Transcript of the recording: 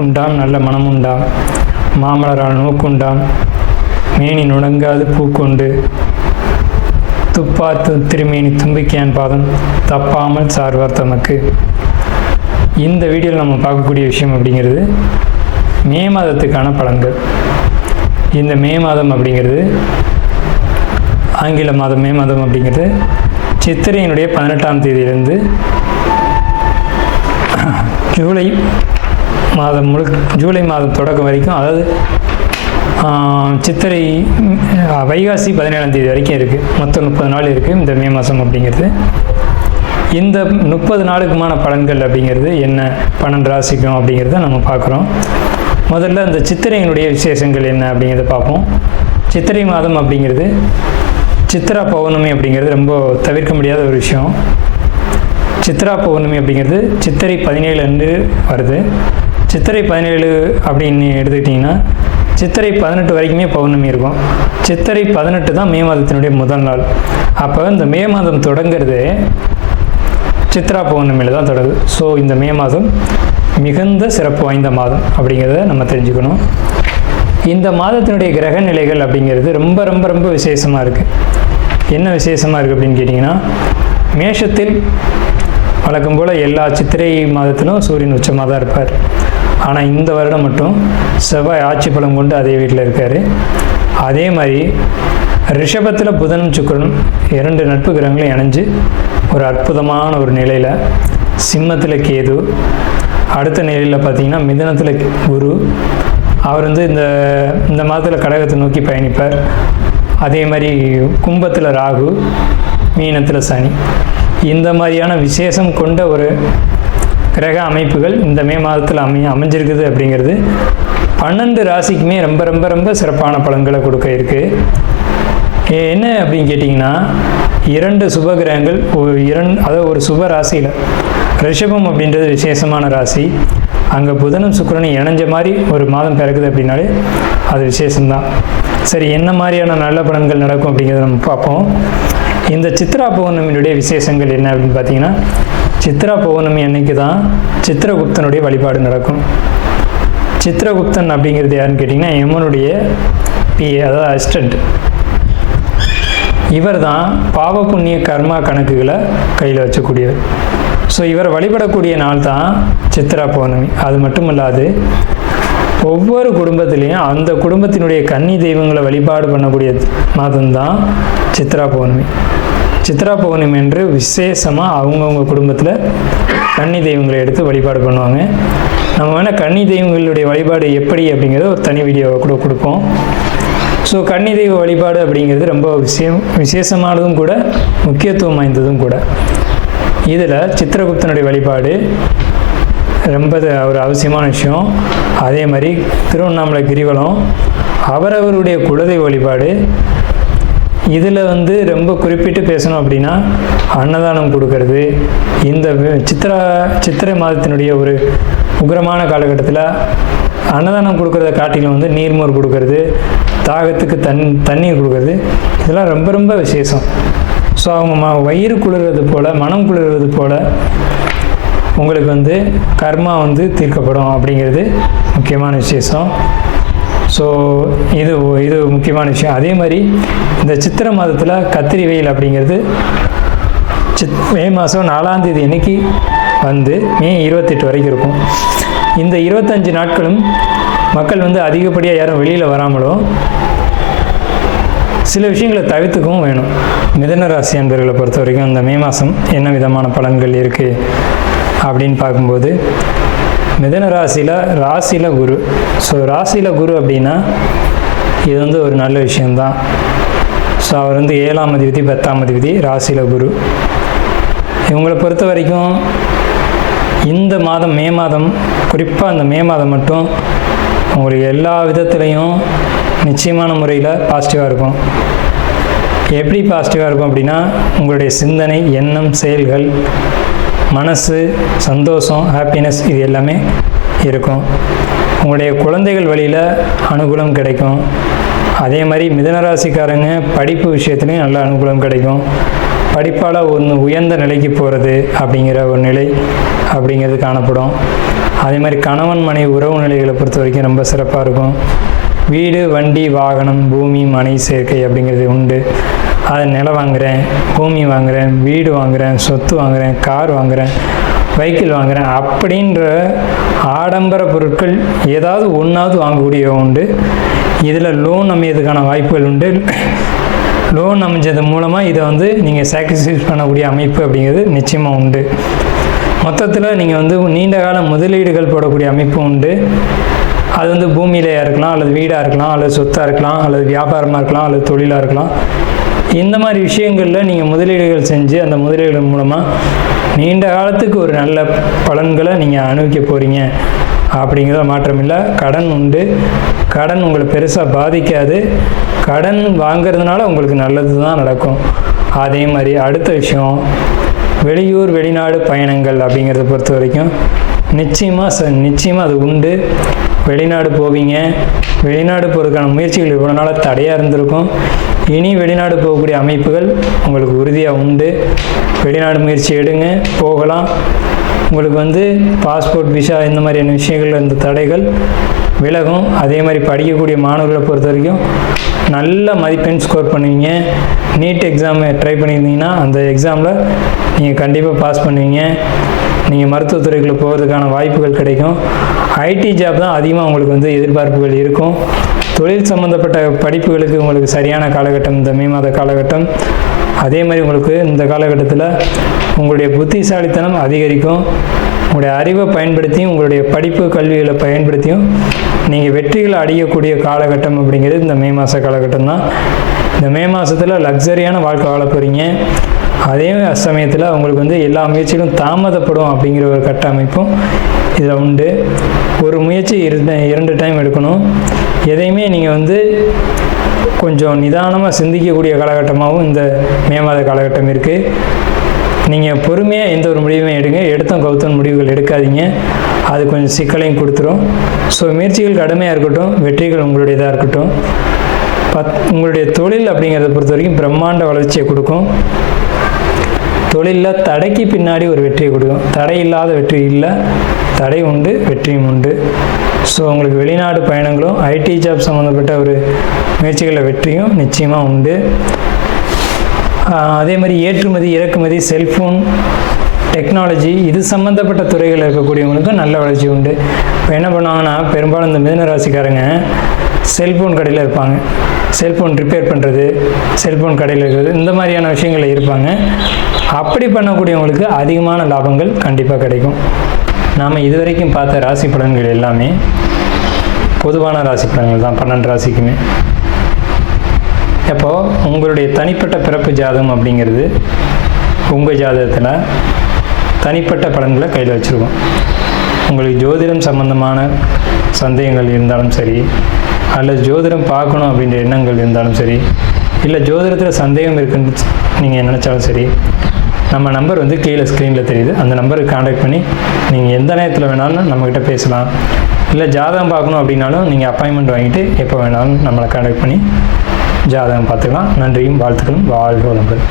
நாக்குண்டாம் நல்ல மனமுண்டாம், மாமலரால் நோக்குண்டாம், மேனி நுடங்காது பூக்கொண்டு, துப்பாத்து திருமேனி தும்பிக்கையான் பாதம் தப்பாமல் சார்வார் தமக்கு. இந்த வீடியோவில் நம்ம பார்க்கக்கூடிய விஷயம் அப்படிங்கிறது மே மாதத்துக்கான பலன்கள். இந்த மே மாதம் அப்படிங்கிறது ஆங்கில மாதம். மே மாதம் அப்படிங்கிறது சித்திரையினுடைய 18ஆம் தேதியிலிருந்து ஜூலை மாதம் தொடக்கம் வரைக்கும், அதாவது சித்திரை வைகாசி 17ஆம் தேதி வரைக்கும் இருக்குது. மொத்தம் 30 நாள் இருக்குது இந்த மே மாதம் அப்படிங்கிறது. இந்த 30 நாளுக்குமான பலன்கள் அப்படிங்கிறது என்ன, 12 ராசிக்கும் அப்படிங்கிறத நம்ம பார்க்குறோம். முதல்ல இந்த சித்திரையினுடைய விசேஷங்கள் என்ன அப்படிங்கிறத பார்ப்போம். சித்திரை மாதம் அப்படிங்கிறது சித்ரா பௌர்ணமி அப்படிங்கிறது ரொம்ப தவிர்க்க முடியாத ஒரு விஷயம். சித்ரா பௌர்ணமி அப்படிங்கிறது சித்திரை 17 அன்று வருது. சித்திரை 17 அப்படின்னு எடுத்துக்கிட்டிங்கன்னா சித்திரை 18 வரைக்குமே பௌர்ணமி இருக்கும். சித்திரை 18 தான் மே மாதத்தினுடைய முதல் நாள். அப்போ இந்த மே மாதம் தொடங்கிறது சித்ரா பௌர்ணமியில் தான் தொடங்குது. ஸோ இந்த மே மாதம் மிகுந்த சிறப்பு வாய்ந்த மாதம் அப்படிங்கிறத நம்ம தெரிஞ்சுக்கணும். இந்த மாதத்தினுடைய கிரக நிலைகள் அப்படிங்கிறது ரொம்ப ரொம்ப ரொம்ப விசேஷமாக இருக்குது. என்ன விசேஷமாக இருக்குது அப்படின்னு கேட்டிங்கன்னா, மேஷத்தில் வழக்கம் போல் எல்லா சித்திரை மாதத்திலும் சூரியன் உச்சமாக தான் இருப்பார். ஆனால் இந்த வருடம் மட்டும் செவ்வாய் ஆட்சி பலம் கொண்டு அதே வீட்டில் இருக்கார். அதே மாதிரி ரிஷபத்தில் புதனும் சுக்கிரனும் 2 நட்பு கிரகங்களும் இணைஞ்சு ஒரு அற்புதமான ஒரு நிலையில், சிம்மத்தில் கேது, அடுத்த நிலையில் பார்த்திங்கன்னா மிதுனத்தில் குரு, அவர் இந்த மாதத்தில் கடகத்தை நோக்கி பயணிப்பார். அதே மாதிரி கும்பத்தில் ராகு, மீனத்தில் சனி. இந்த மாதிரியான விசேஷம் கொண்ட ஒரு கிரக அமைப்புகள் இந்த மே மாதத்தில் அமைஞ்சிருக்குது அப்படிங்கிறது 12 ராசிக்குமே ரொம்ப ரொம்ப ரொம்ப சிறப்பான பலன்களை கொடுக்க இருக்குது. என்ன அப்படின்னு கேட்டிங்கன்னா, 2 சுப கிரகங்கள் அதாவது ஒரு சுப ராசியில், ரிஷபம் அப்படின்றது விசேஷமான ராசி, அங்கே புதனும் சுக்கிரனும் இணைஞ்ச மாதிரி ஒரு மாதம் பிறக்குது அப்படின்னாலே அது விசேஷம்தான். சரி, என்ன மாதிரியான நல்ல பலன்கள் நடக்கும் அப்படிங்கிறத நம்ம பார்ப்போம். இந்த சித்ரா பௌர்ணமியினுடைய விசேஷங்கள் என்ன அப்படின்னு பார்த்தீங்கன்னா, சித்ரா பௌர்ணமி அன்னைக்கு தான் சித்திரகுப்தனுடைய வழிபாடு நடக்கும். சித்திரகுப்தன் அப்படிங்கிறது யாருன்னு கேட்டிங்கன்னா, யமனுடைய பிஏ, அதாவது அசிஸ்டண்ட். இவர் தான் பாவ புண்ணிய கர்மா கணக்குகளை கையில் வச்சக்கூடியவர். ஸோ இவரை வழிபடக்கூடிய நாள் தான் சித்ரா பௌர்ணமி. அது மட்டும் இல்லாது ஒவ்வொரு குடும்பத்திலையும் அந்த குடும்பத்தினுடைய கன்னி தெய்வங்களை வழிபாடு பண்ணக்கூடிய மாதம்தான் சித்ரா பௌர்ணமி. சித்ரா பௌர்ணமி என்று விசேஷமாக அவங்கவுங்க குடும்பத்தில் கன்னி தெய்வங்களை எடுத்து வழிபாடு பண்ணுவாங்க. நம்ம வேணால் கன்னி தெய்வங்களுடைய வழிபாடு எப்படி அப்படிங்கிறது ஒரு தனி வீடியோவை கூட கொடுப்போம். ஸோ கன்னி தெய்வ வழிபாடு அப்படிங்கிறது ரொம்ப விசேஷமானதும் கூட, முக்கியத்துவம் வாய்ந்ததும் கூட. இதில் சித்திரகுப்தனுடைய வழிபாடு ரொம்ப ஒரு அவசியமான விஷயம். அதே மாதிரி திருவண்ணாமலை கிரிவலம், அவரவருடைய குலதெய்வ வழிபாடு. இதில் ரொம்ப குறிப்பிட்டு பேசணும் அப்படின்னா அன்னதானம் கொடுக்கறது. இந்த சித்திரை மாதத்தினுடைய ஒரு உக்கிரமான காலகட்டத்தில் அன்னதானம் கொடுக்கறத காட்டிலும் நீர்மோர் கொடுக்கறது, தாகத்துக்கு தண்ணீர் கொடுக்கறது, இதெல்லாம் ரொம்ப ரொம்ப விசேஷம். ஸோ அவங்க வயிறு குளிர்றது போல், மனம் குளிர்றது போல் உங்களுக்கு கர்மா தீர்க்கப்படும் அப்படிங்கிறது முக்கியமான விசேஷம். ஸோ இது முக்கியமான விஷயம். அதே மாதிரி இந்த சித்திரை மாதத்தில் கத்திரி வெயில் அப்படிங்கிறது மே மாதம் 4ஆம் தேதி அன்னைக்கு மே 28 வரைக்கும் இருக்கும். இந்த 25 நாட்களும் மக்கள் அதிகப்படியாக யாரும் வெளியில் வராமலும் சில விஷயங்களை தவிர்த்துக்கவும் வேணும். மிதுன ராசி அன்பர்களை பொறுத்த வரைக்கும் இந்த மே மாதம் என்ன விதமான பலன்கள் இருக்குது அப்படின்னு பார்க்கும்போது, மிதுன ராசியில் குரு. ஸோ ராசியில் குரு அப்படின்னா இது ஒரு நல்ல விஷயந்தான். ஸோ அவர் 7ஆம் அதிபதி 10ஆம் அதிபதி, ராசியில் குரு. இவங்களை பொறுத்த வரைக்கும் இந்த மாதம் மே மாதம், குறிப்பாக இந்த மே மாதம் மட்டும் உங்களுக்கு எல்லா விதத்துலேயும் நிச்சயமான முறையில் பாசிட்டிவாக இருக்கும். எப்படி பாசிட்டிவாக இருக்கும் அப்படின்னா, உங்களுடைய சிந்தனை, எண்ணம், செயல்கள், மனசு, சந்தோஷம், ஹாப்பினஸ், இது எல்லாமே இருக்கும். உங்களுடைய குழந்தைகள் வழியில் அனுகூலம் கிடைக்கும். அதே மாதிரி மிதுனராசிக்காரங்க படிப்பு விஷயத்துலையும் நல்ல அனுகூலம் கிடைக்கும். படிப்பால் ஒன்று உயர்ந்த நிலைக்கு போகிறது அப்படிங்கிற ஒரு நிலை அப்படிங்கிறது காணப்படும். அதே மாதிரி கணவன் மனைவி உறவு நிலைகளை பொறுத்த வரைக்கும் ரொம்ப சிறப்பாக இருக்கும். வீடு, வண்டி, வாகனம், பூமி, மனை சேர்க்கை அப்படிங்கிறது உண்டு. அது நிலம் வாங்குகிறேன், பூமி வாங்குகிறேன், வீடு வாங்குகிறேன், சொத்து வாங்குகிறேன், கார் வாங்குகிறேன், வெஹிக்கிள் வாங்குகிறேன் அப்படின்ற ஆடம்பர பொருட்கள் ஏதாவது ஒன்றாவது வாங்கக்கூடிய உண்டு. இதில் லோன் அமையதுக்கான வாய்ப்புகள் உண்டு. லோன் அமைஞ்சது மூலமாக இதை நீங்கள் சாக்ரிஃபைஸ் பண்ணக்கூடிய அமைப்பு அப்படிங்கிறது நிச்சயமாக உண்டு. மொத்தத்தில் நீங்கள் நீண்ட கால முதலீடுகள் போடக்கூடிய அமைப்பு உண்டு. அது பூமியிலையாக இருக்கலாம், அல்லது வீடாக இருக்கலாம், அல்லது சொத்தாக இருக்கலாம், அல்லது வியாபாரமாக இருக்கலாம், அல்லது தொழிலாக இருக்கலாம். இந்த மாதிரி விஷயங்களில் நீங்கள் முதலீடுகள் செஞ்சு அந்த முதலீடுகள் மூலமாக நீண்ட காலத்துக்கு ஒரு நல்ல பலன்களை நீங்கள் அனுபவிக்க போகிறீங்க அப்படிங்கிறத மாற்றமில்லை. கடன் உண்டு. கடன் உங்களை பெருசாக பாதிக்காது. கடன் வாங்கிறதுனால உங்களுக்கு நல்லது தான் நடக்கும். அதே மாதிரி அடுத்த விஷயம், வெளியூர் வெளிநாடு பயணங்கள் அப்படிங்கிறத பொறுத்த வரைக்கும் நிச்சயமாக அது உண்டு. வெளிநாடு போவீங்க. வெளிநாடு போகிறதுக்கான முயற்சிகள் இவ்வளோ நாளாக தடையாக இருந்திருக்கும். இனி வெளிநாடு போகக்கூடிய அமைப்புகள் உங்களுக்கு உறுதியாக உண்டு. வெளிநாடு முயற்சி எடுங்க, போகலாம். உங்களுக்கு பாஸ்போர்ட், விசா இந்த மாதிரியான விஷயங்கள் இந்த தடைகள் விலகும். அதே மாதிரி படிக்கக்கூடிய மாணவர்களை பொறுத்த வரைக்கும் நல்ல மதிப்பெண் ஸ்கோர் பண்ணுவீங்க. நீட் எக்ஸாமை ட்ரை பண்ணியிருந்தீங்கன்னா அந்த எக்ஸாமில் நீங்கள் கண்டிப்பாக பாஸ் பண்ணுவீங்க. நீங்கள் மருத்துவத்துறைக்குள்ளே போகிறதுக்கான வாய்ப்புகள் கிடைக்கும். ஐடி ஜாப் தான் அதிகமாக உங்களுக்கு எதிர்பார்ப்புகள் இருக்கும். தொழில் சம்மந்தப்பட்ட படிப்புகளுக்கு உங்களுக்கு சரியான காலகட்டம் இந்த மே மாத காலகட்டம். அதே மாதிரி உங்களுக்கு இந்த காலகட்டத்தில் உங்களுடைய புத்திசாலித்தனம் அதிகரிக்கும். உங்களுடைய அறிவை பயன்படுத்தியும் உங்களுடைய படிப்பு கல்விகளை பயன்படுத்தியும் நீங்கள் வெற்றிகளை அடையக்கூடிய காலகட்டம் அப்படிங்கிறது இந்த மே மாத காலகட்டம் தான். இந்த மே மாதத்தில் லக்ஸரியான வாழ்க்கை வாழ போகிறீங்க. அதே சமயத்தில் உங்களுக்கு எல்லா முயற்சிகளும் தாமதப்படும் அப்படிங்கிற ஒரு கட்டமைப்பும் இதில் உண்டு. ஒரு முயற்சி 2 டைம் எடுக்கணும். எதையுமே நீங்கள் கொஞ்சம் நிதானமாக சிந்திக்கக்கூடிய காலகட்டமாகவும் இந்த மே மாத காலகட்டம் இருக்குது. நீங்கள் பொறுமையாக எந்த ஒரு முடிவுமே எடுங்க. எடுத்தோம் கவுத்தம் முடிவுகள் எடுக்காதீங்க. அது கொஞ்சம் சிக்கலையும் கொடுத்துரும். ஸோ முயற்சிகள் கடுமையாக இருக்கட்டும், வெற்றிகள் உங்களுடையதாக இருக்கட்டும். உங்களுடைய தொழில் அப்படிங்கிறத பொறுத்த வரைக்கும் பிரம்மாண்ட வளர்ச்சியை கொடுக்கும். தொழிலில் தடைக்கு பின்னாடி ஒரு வெற்றியை கொடுக்கும். தடை இல்லாத வெற்றி இல்லை, தடை உண்டு, வெற்றியும் உண்டு. ஸோ உங்களுக்கு வெளிநாடு பயணங்களும் ஐடி ஜாப் சம்மந்தப்பட்ட ஒரு முயற்சிகளில் வெற்றியும் நிச்சயமாக உண்டு. அதே மாதிரி ஏற்றுமதி, இறக்குமதி, செல்ஃபோன் டெக்னாலஜி இது சம்மந்தப்பட்ட துறைகளில் இருக்கக்கூடியவங்களுக்கும் நல்ல வளர்ச்சி உண்டு. இப்போ என்ன பண்ணுவாங்கன்னா, பெரும்பாலும் இந்த மிதுன ராசிக்காரங்க செல்ஃபோன் கடையில் இருப்பாங்க. செல்ஃபோன் ரிப்பேர் பண்ணுறது, செல்ஃபோன் கடையில் இருக்கிறது, இந்த மாதிரியான விஷயங்களில் இருப்பாங்க. அப்படி பண்ணக்கூடியவங்களுக்கு அதிகமான லாபங்கள் கண்டிப்பாக கிடைக்கும். நாம் இதுவரைக்கும் பார்த்த ராசி பலன்கள் எல்லாமே பொதுவான ராசி பலன்கள் தான், 12 ராசிக்குமே. அப்போது உங்களுடைய தனிப்பட்ட பிறப்பு ஜாதகம் அப்படிங்கிறது உங்கள் ஜாதகத்தில் தனிப்பட்ட பலன்களை கையில் வச்சுருக்கோம். உங்களுக்கு ஜோதிடம் சம்பந்தமான சந்தேகங்கள் இருந்தாலும் சரி, அல்லது ஜோதிடம் பார்க்கணும் அப்படின்ற எண்ணங்கள் இருந்தாலும் சரி, இல்லை ஜோதிடத்தில் சந்தேகம் இருக்குன்னு நீங்கள் நினச்சாலும் சரி, நம்ம நம்பர் கீழே ஸ்க்ரீனில் தெரியுது. அந்த நம்பருக்கு கான்டாக்ட் பண்ணி நீங்கள் எந்த நேரத்தில் வேணாலும் நம்மக்கிட்ட பேசலாம். இல்லை ஜாதகம் பார்க்கணும் அப்படின்னாலும் நீங்கள் அப்பாயின்மெண்ட் வாங்கிட்டு எப்போ வேணாலும் நம்மளை கான்டாக்ட் பண்ணி ஜாதகம் பார்த்துக்கலாம். நன்றியும் வாழ்த்துக்களும். வாழ்க வளமுடன்.